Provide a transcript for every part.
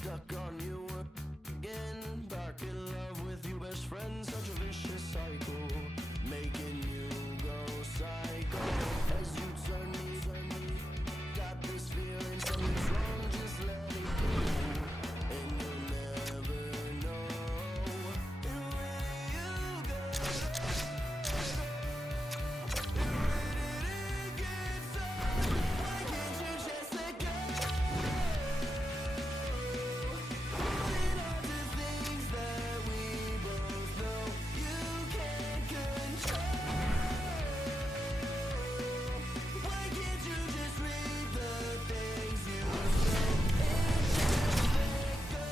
Stuck on you again, back in love with you, best friend, such a vicious cycle, making you go psycho. As you turn me, got this feeling something's wrong, just let it go, and you'll never know. And where you go, and where did it get so? Why can't you just let go? Holding on to things that we both know you can't control. Why can't you just read the things you know and just let go?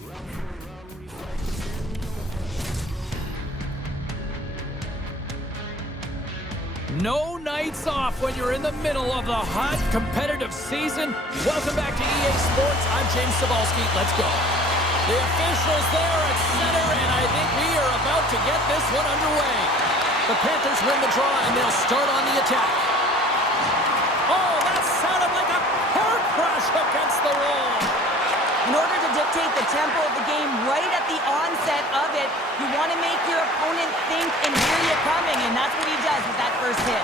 Round for round we fight the sin, No nights off when you're in the middle of the hot, competitive season. Welcome back to EA Sports. I'm James Cebulski. Let's go. The officials there at center, and I think we are about to get this one underway. The Panthers win the draw, and they'll start on the attack. Oh, that sounded like a car crash against the wall. In order to dictate the tempo of the game right at the onset of it, you want to make your opponent think and hear you coming, and that's what he does with that first hit.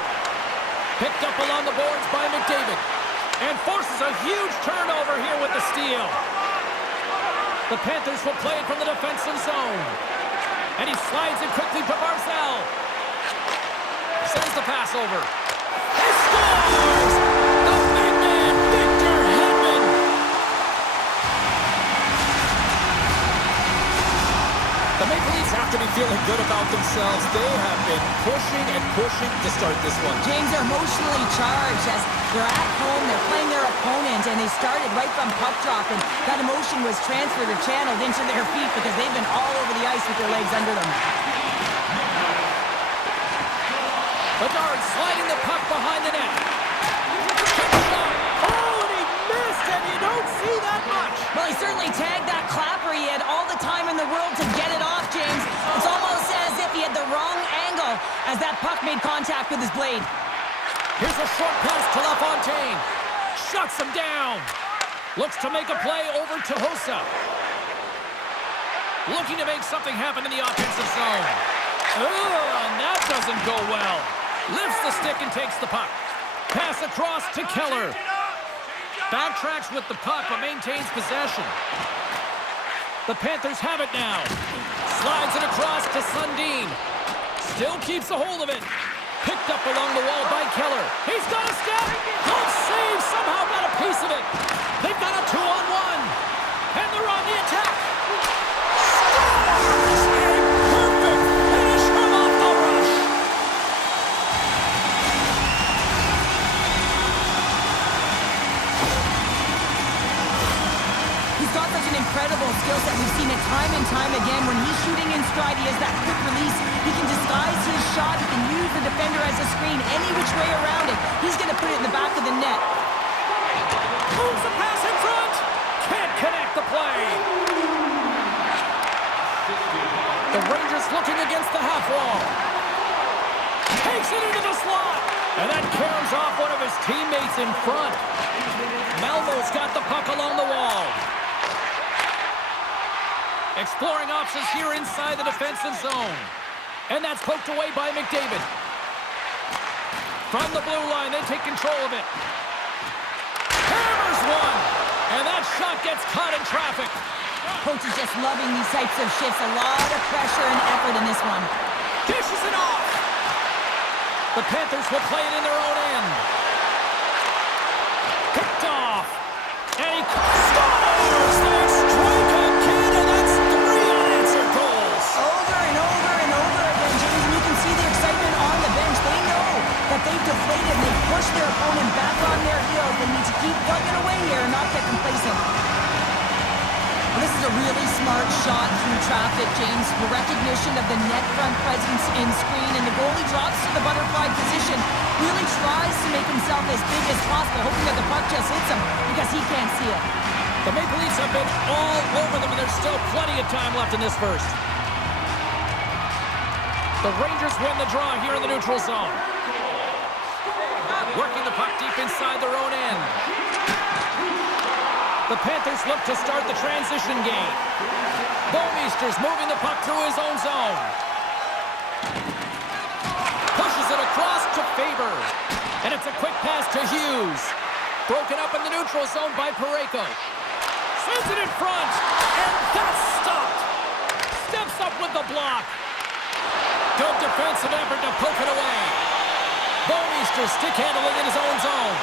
Picked up along the boards by McDavid. And forces a huge turnover here with the steal. The Panthers will play it from the defensive zone. And he slides it quickly to Barzal. Sends the pass over. He scores! The big man, Victor Hedman. The Maple Leafs have to be feeling good about themselves. They have been pushing and pushing to start this one. James are emotionally charged as they're at home, they're playing their opponent, and they started right from puck drop, and that emotion was transferred or channeled into their feet because they've been all over the ice with their legs under them. Bedard sliding the puck behind the net. Chip shot. Oh, and he missed, and you don't see that much. Well, he certainly tagged that clapper. He had all the time in the world to get it off, James. It's almost as if he had the wrong angle as that puck made contact with his blade. Here's a short pass to LaFontaine. Shuts him down. Looks to make a play over to Hossa. Looking to make something happen in the offensive zone. Oh, and that doesn't go well. Lifts the stick and takes the puck. Pass across to Keller. Backtracks with the puck but maintains possession. The Panthers have it now. Slides it across to Sundin. Still keeps a hold of it. Picked up along the wall by Keller. He's got a step. Good save. Somehow got a piece of it. They've got a 2-on-1. And they're on the attack. Scores! A perfect finish from off the rush. He's got such an incredible skill set. We've seen it time and time again. When he's shooting in stride, he has that quick release. He can disguise his shot. He can use the defender as a screen any which way around it. He's going to put it in the back of the net. Moves the pass in front. Can't connect the play. The Rangers looking against the half wall. Takes it into the slot. And that carries off one of his teammates in front. Malmo's got the puck along the wall. Exploring options here inside the defensive zone. And that's poked away by McDavid. From the blue line, they take control of it. Hammers one. And that shot gets caught in traffic. Coach is just loving these types of shifts. A lot of pressure and effort in this one. Dishes it off. The Panthers will play it in their own end. Picked off. And he scores! They strike again, and that's 3 unanswered goals. Over and over and over again, James, and you can see the excitement on the bench. They know that they've deflated and they've pushed their opponent back on their heels. They need to keep plugging away here and not get complacent. Well, this is a a really smart shot through traffic, James. The recognition of the net front presence in screen, and the goalie drops to the butterfly position. Really tries to make himself as big as possible, hoping that the puck just hits him because he can't see it. The Maple Leafs have been all over them, and there's still plenty of time left in this first. The Rangers win the draw here in the neutral zone. Working the puck deep inside their own end. The Panthers look to start the transition game. Bouwmeester's moving the puck through his own zone. Pushes it across to Faber. And it's a quick pass to Hughes. Broken up in the neutral zone by Parayko. Sends it in front. And that's stopped. Steps up with the block. Good defensive effort to poke it away. Bouwmeester stick handling in his own zone.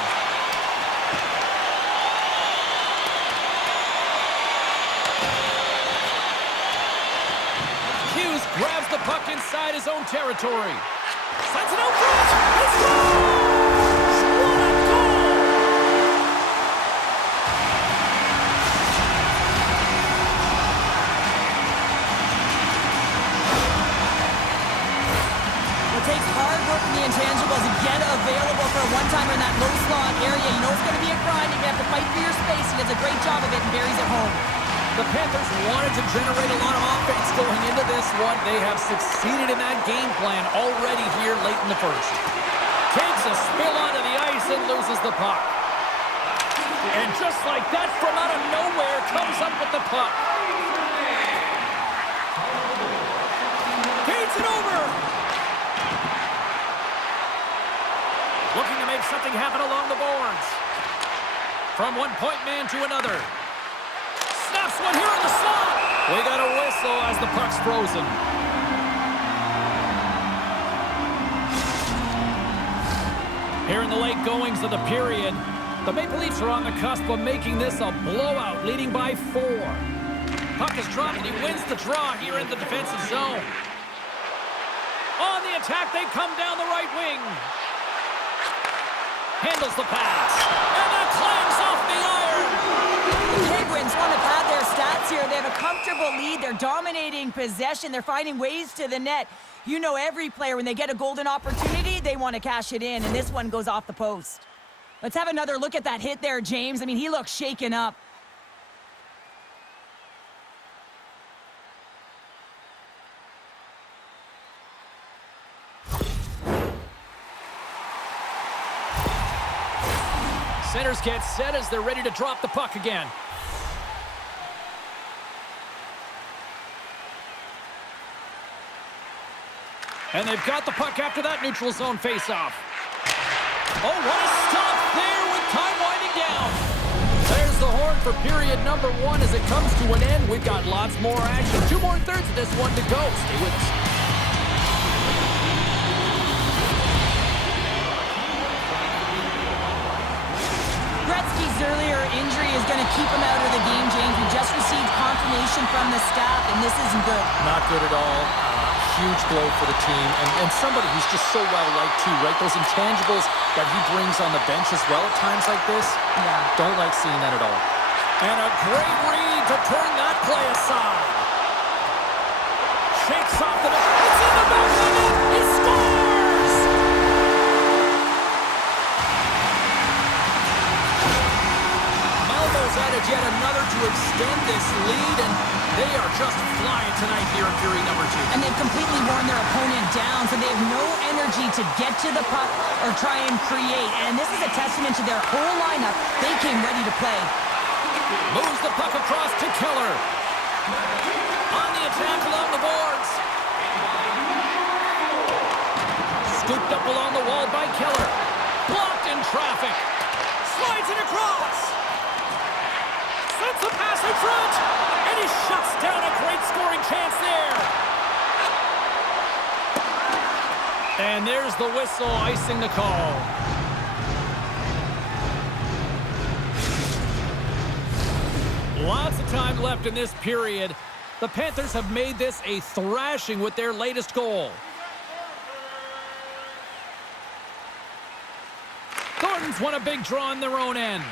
Hughes grabs the puck inside his own territory. Sends it out front. He scores! What a goal! It takes hard work in the intangibles to get available for a one-timer in that low slot area. You know it's going to be a grind. You're going to have to fight for your space. He does a great job of it and buries it home. The Panthers wanted to generate a lot of offense going into this one. They have succeeded in that game plan already here late in the first. Takes a spill onto the ice and loses the puck. And just like that, from out of nowhere, comes up with the puck. Gates it over. Looking to make something happen along the boards. From one-point man to another. Snaps one here in the slot. We got a whistle as the puck's frozen. Here in the late goings of the period, the Maple Leafs are on the cusp of making this a blowout, leading by 4. Puck is dropped and he wins the draw here in the defensive zone. On the attack, they come down the right wing. Handles the pass. And that clangs off the iron. The Penguins want to pad their stats here. They have a comfortable lead. They're dominating possession. They're finding ways to the net. You know every player, when they get a golden opportunity, they want to cash it in, and this one goes off the post. Let's have another look at that hit there, James. I mean, he looks shaken up. Centers get set as they're ready to drop the puck again. And they've got the puck after that neutral zone faceoff. Oh, what a stop there with time winding down. There's the horn for period number 1 as it comes to an end. We've got lots more action. 2 more thirds of this one to go. Stay with us. Gretzky's earlier injury is going to keep him out of the game, James. We just received confirmation from the staff, and this isn't good. Not good at all. Huge blow for the team, and somebody who's just so well-liked too, right? Those intangibles that he brings on the bench as well at times like this, don't like seeing that at all. And a great read to turn that play aside. Shakes off the net. It's in the back of the net. He scores! Melbo's added yet another to extend this lead, and they are just flying tonight here in period number 2. And they've completely worn their opponent down, so they have no energy to get to the puck or try and create. And this is a testament to their whole lineup. They came ready to play. Moves the puck across to Keller. On the attack along the boards. Scooped up along the wall by Keller. Blocked in traffic. Slides it across. Sends the pass in front. And he shuts down a great scoring chance there. And there's the whistle icing the call. Lots of time left in this period. The Panthers have made this a thrashing with their latest goal. Thornton's won a big draw on their own end.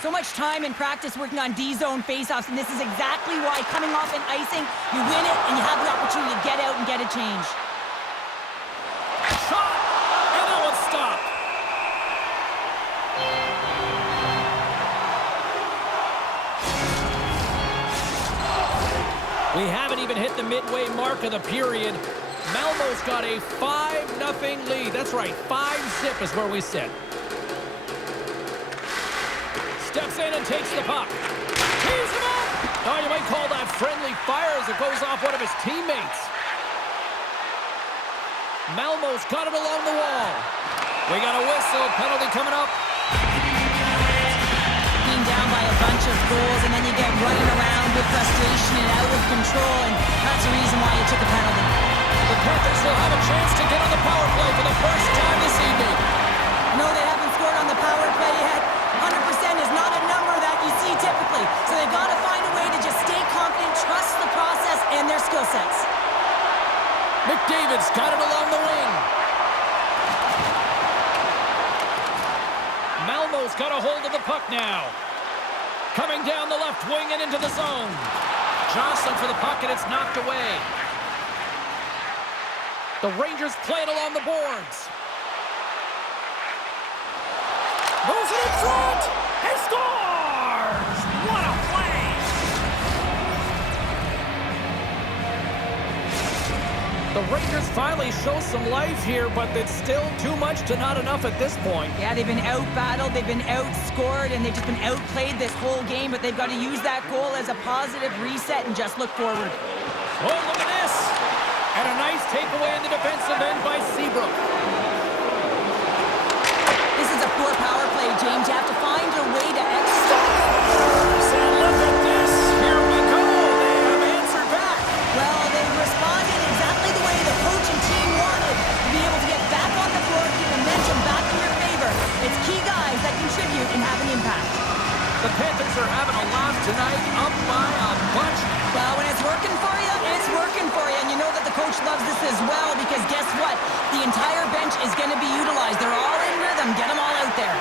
So much time and practice working on D-zone faceoffs, and this is exactly why coming off an icing, you win it and you have the opportunity to get out and get a change. Shot! And that one's stopped. We haven't even hit the midway mark of the period. Malmo's got a 5-0 lead. That's right, 5-zip is where we sit. Steps in and takes the puck. Tees him up! Oh, you might call that friendly fire as it goes off one of his teammates. Malmo's got it along the wall. We got a whistle. Penalty coming up. Being down by a bunch of goals, and then you get running around with frustration and out of control, and that's the reason why you took a penalty. The Panthers will have a chance to get on the power play for the first time this evening. No, they haven't scored on the power play yet. 100% is not a number that you see typically. So they've got to find a way to just stay confident, trust the process and their skill sets. McDavid's got it along the wing. Malmo's got a hold of the puck now. Coming down the left wing and into the zone. Johnson for the puck, and it's knocked away. The Rangers play it along the boards. Moves it in front. He scores! What a play! The Rangers finally show some life here, but it's still too much to not enough at this point. Yeah, they've been out-battled, they've been outscored, and they've just been outplayed this whole game, but they've got to use that goal as a positive reset and just look forward. Oh, look at this! And a nice takeaway in the defensive end by Seabrook. This is a poor power play, James. You have to find a way to And look at this! Here we go! They have answered back. Well, they responded exactly the way the coach and team wanted. To be able to get back on the floor, keep momentum back in your favor. It's key guys that contribute and have an impact. The Panthers are having a laugh tonight, up by a bunch. Well, when it's working for you, it's working for you. And you know that the coach loves this as well, because guess what? The entire bench is going to be utilized. They're all in rhythm. Get them all out there.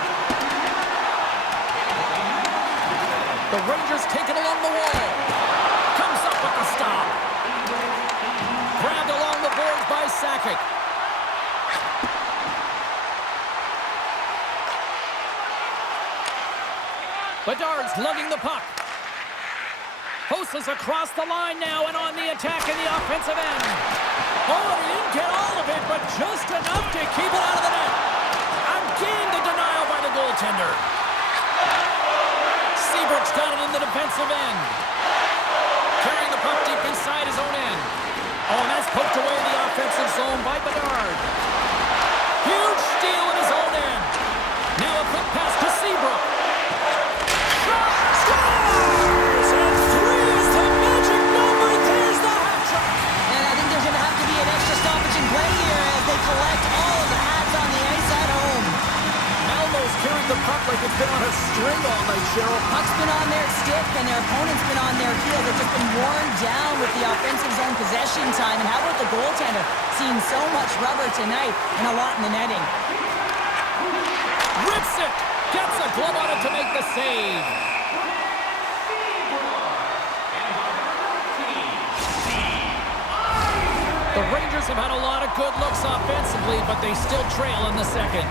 The Rangers take it along the wall. Comes up with the stop. Grabbed along the boards by Sakic. Bedard's lugging the puck. Hossa's across the line now and on the attack in the offensive end. Oh, he didn't get all of it, but just enough to keep it out of the net. Again, the denial by the goaltender. Seabrook's got it in the defensive end. Carrying the puck deep inside his own end. Oh, and that's poked away in the offensive zone by Bedard. Huge steal in his own end. Now a quick pass to Seabrook. Shot! Scores! And 3 is the magic number. There's the hat trick. And I think there's going to have to be an extra stoppage in play here as they collect all of the hats on the ice at home. Malmo's carried the puck like it's been on a string all night, Cheryl. Puck's been on their stick and their opponent's been on their heel. They've just been worn down with the offensive zone possession time. And how about the goaltender? Seeing so much rubber tonight and a lot in the netting. Rips it. Gets a glove on it to make the save. The Rangers have had a lot of good looks offensively, but they still trail in the second.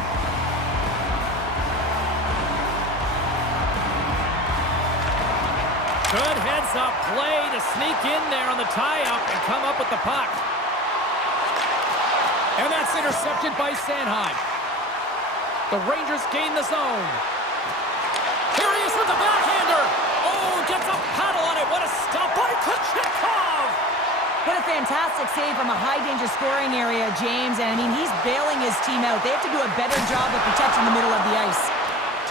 Good heads-up play to sneak in there on the tie-up and come up with the puck. And that's intercepted by Sanheim. The Rangers gain the zone. Here he is with the backhander. Oh, gets a paddle on it. What a stop by Kochetkov. What a fantastic save from a high-danger scoring area, James. And, I mean, he's bailing his team out. They have to do a better job of protecting the middle of the ice.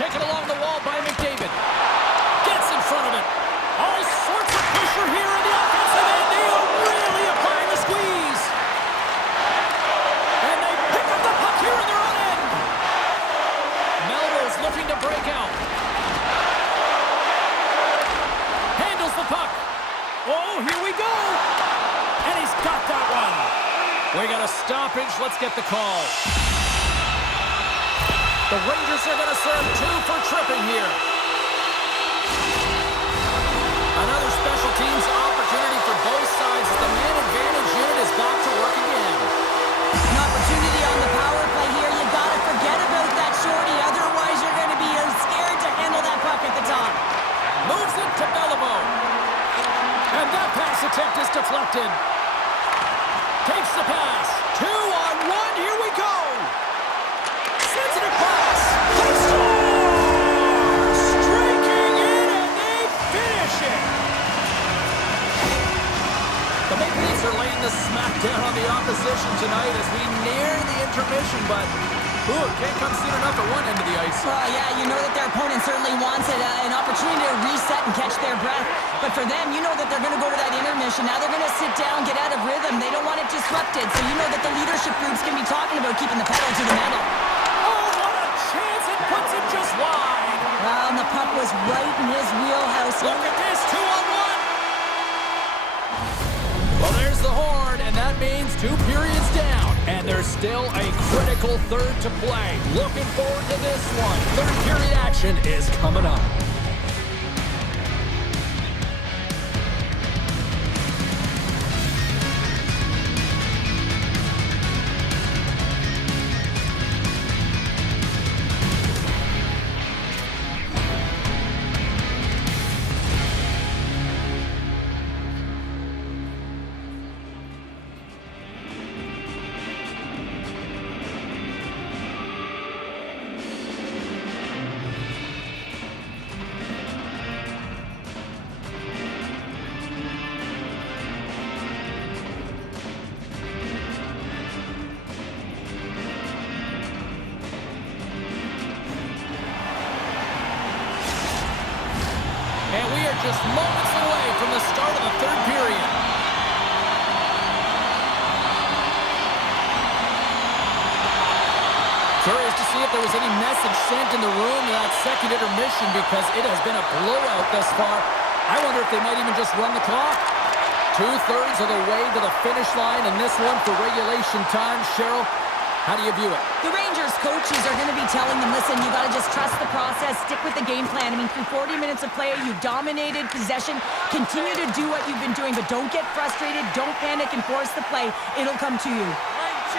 Taken along the wall by McDavid. Gets in front of it. All sorts of pressure here in the offensive end. They are really applying the squeeze. And they pick up the puck here in their own end. Melrose looking to break out. Handles the puck. Oh, here we go. And he's got that one. We got a stoppage. Let's get the call. The Rangers are going to serve 2 for tripping here. Moves it to Beliveau. And that pass attempt is deflected. Takes the pass. 2-on-1. Here we go. Sends it across. They score! Streaking in, and they finish it. The Maple Leafs are laying the smackdown on the opposition tonight as we near the intermission, but can't come soon enough at one end of the ice. Yeah, you know that their opponent certainly wants it, an opportunity to reset and catch their breath. But for them, you know that they're going to go to that intermission. Now they're going to sit down, get out of rhythm. They don't want it disrupted. So you know that the leadership groups can be talking about keeping the pedal to the metal. Oh, what a chance. It puts it just wide. Well, and the puck was right in his wheelhouse. Look at this, 2-on-1. Well, there's the horn, and that means 2 periods down. And there's still a critical third to play. Looking forward to this one. Third period action is coming up. And we are just moments away from the start of the third period. Curious to see if there was any message sent in the room in that second intermission because it has been a blowout thus far. I wonder if they might even just run the clock. 2/3 of the way to the finish line in this one for regulation time. Cheryl, how do you view it? The Rangers coaches are going to be telling them, listen, you got to just trust the process, stick with the game plan. I mean, through 40 minutes of play, you dominated possession. Continue to do what you've been doing, but don't get frustrated. Don't panic and force the play. It'll come to you.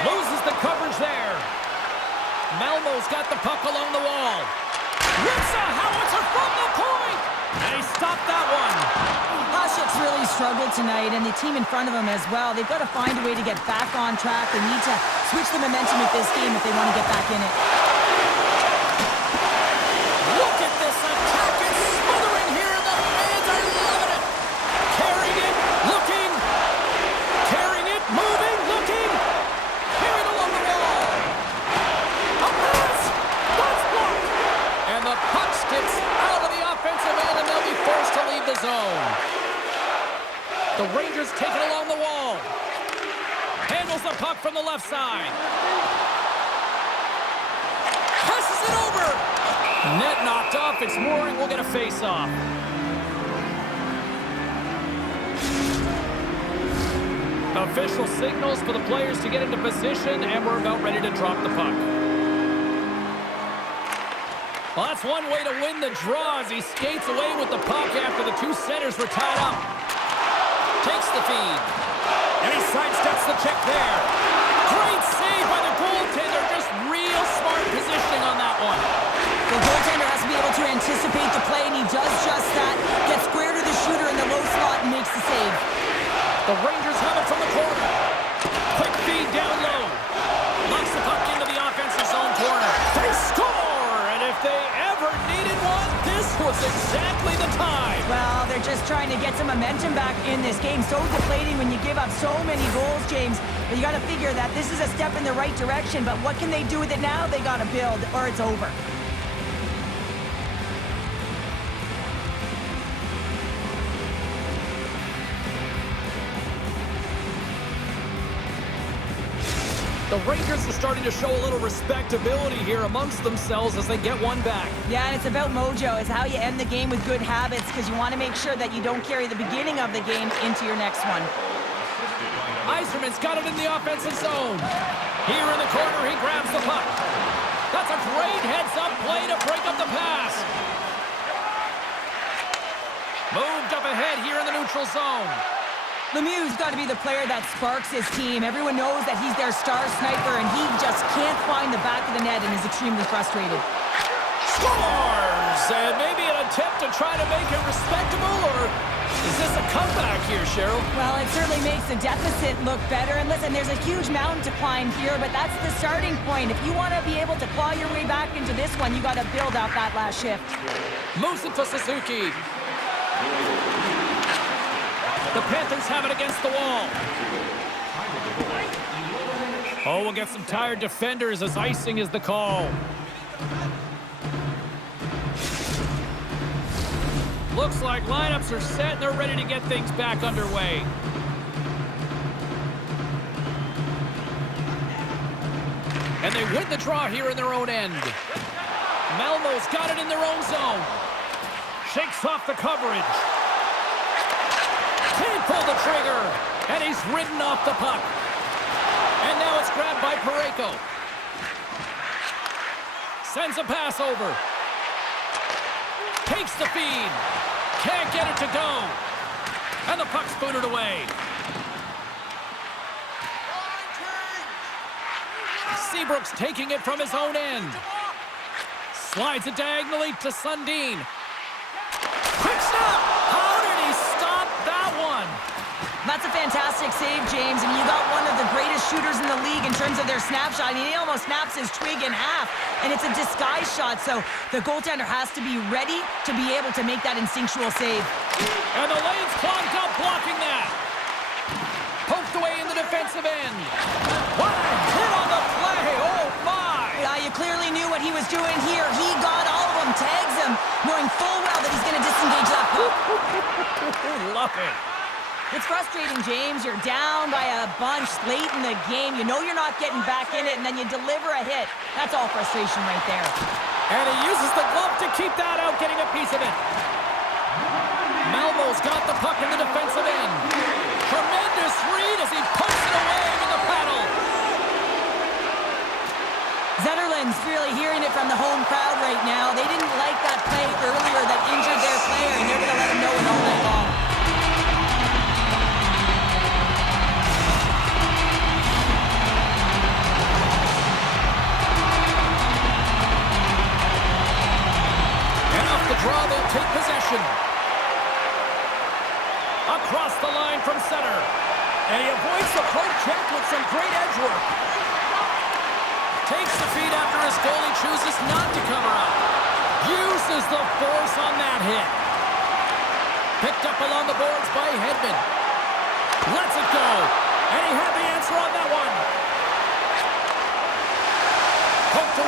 Loses the coverage there. Malmo's got the puck along the wall. Rips a howitzer from the point! And he stopped that one. Hasek's really struggled tonight, and the team in front of him as well. They've got to find a way to get back on track. They need to switch the momentum of this game if they want to get back in it. Look at this attack. It's smothering here, and the fans are loving it. Carrying it, looking. Carrying it, moving, looking. Carried along the wall. A pass. That's blocked. And the puck skips out of the offensive end, and they'll be forced to leave the zone. The Rangers take it along the wall. Handles the puck from the left side. Passes it over. Net knocked off. It's Mooring. We'll get a face-off. Official signals for the players to get into position, and we're about ready to drop the puck. Well, that's one way to win the draw as he skates away with the puck after the 2 centers were tied up. Takes the feed. And he sidesteps the check there. Great save by the goaltender. Just real smart positioning on that one. The goaltender has to be able to anticipate the play, and he does just that. Gets square to the shooter in the low slot and makes the save. The Rangers have it from the corner. Quick feed down low. Knocks the puck into the offensive zone corner. They score! And if they ever needed one, this was exactly the time. Well, they're just trying to get some momentum back in this game. So deflating when you give up so many goals, James. But you got to figure that this is a step in the right direction. But what can they do with it now? They got to build, or it's over. The Rangers are starting to show a little respectability here amongst themselves as they get one back. Yeah, and it's about mojo. It's how you end the game with good habits because you want to make sure that you don't carry the beginning of the game into your next one. Yzerman's got it in the offensive zone. Here in the corner, he grabs the puck. That's a great heads-up play to break up the pass. Moved up ahead here in the neutral zone. Lemieux's got to be the player that sparks his team. Everyone knows that he's their star sniper, and he just can't find the back of the net and is extremely frustrated. Scores! And maybe an attempt to try to make it respectable, or is this a comeback here, Cheryl? Well, it certainly makes the deficit look better. And listen, there's a huge mountain to climb here, but that's the starting point. If you want to be able to claw your way back into this one, you got to build out that last shift. Moves it to Suzuki. The Panthers have it against the wall. Oh, we'll get some tired defenders as icing is the call. Looks like lineups are set and they're ready to get things back underway. And they win the draw here in their own end. Malmo's got it in their own zone. Shakes off the coverage. Can't pull the trigger. And he's ridden off the puck. And now it's grabbed by Parayko. Sends a pass over. Takes the feed. Can't get it to go. And the puck's booted away. Seabrook's taking it from his own end. Slides it diagonally to Sundin. Quick stop! How did he stop that one? That's a fantastic save, James, and you got one of the greatest shooters in the league in terms of their snapshot. I mean, he almost snaps his twig in half, and it's a disguise shot, so the goaltender has to be ready to be able to make that instinctual save. And the lane's clogged up blocking that. Poked away in the defensive end. What a hit on the play! Oh, my! Yeah, you clearly knew what he was doing here. He got all of them, tags them, knowing full well that he's going to disengage that puck. Love it. It's frustrating, James. You're down by a bunch late in the game. You know you're not getting back in it, and then you deliver a hit. That's all frustration right there. And he uses the glove to keep that out, getting a piece of it. Malmo's got the puck in the defensive end. Tremendous read as he pokes it away with the paddle. Zetterland's really hearing it from the home crowd right now. They didn't like that play earlier that injured their player, and they're going to let him know it all night long. Draw, they'll take possession. Across the line from center. And he avoids the poke check with some great edge work. Takes the feed after his goalie chooses not to cover up. Uses the force on that hit. Picked up along the boards by Hedman. Lets it go. And he had the answer on that one. Poked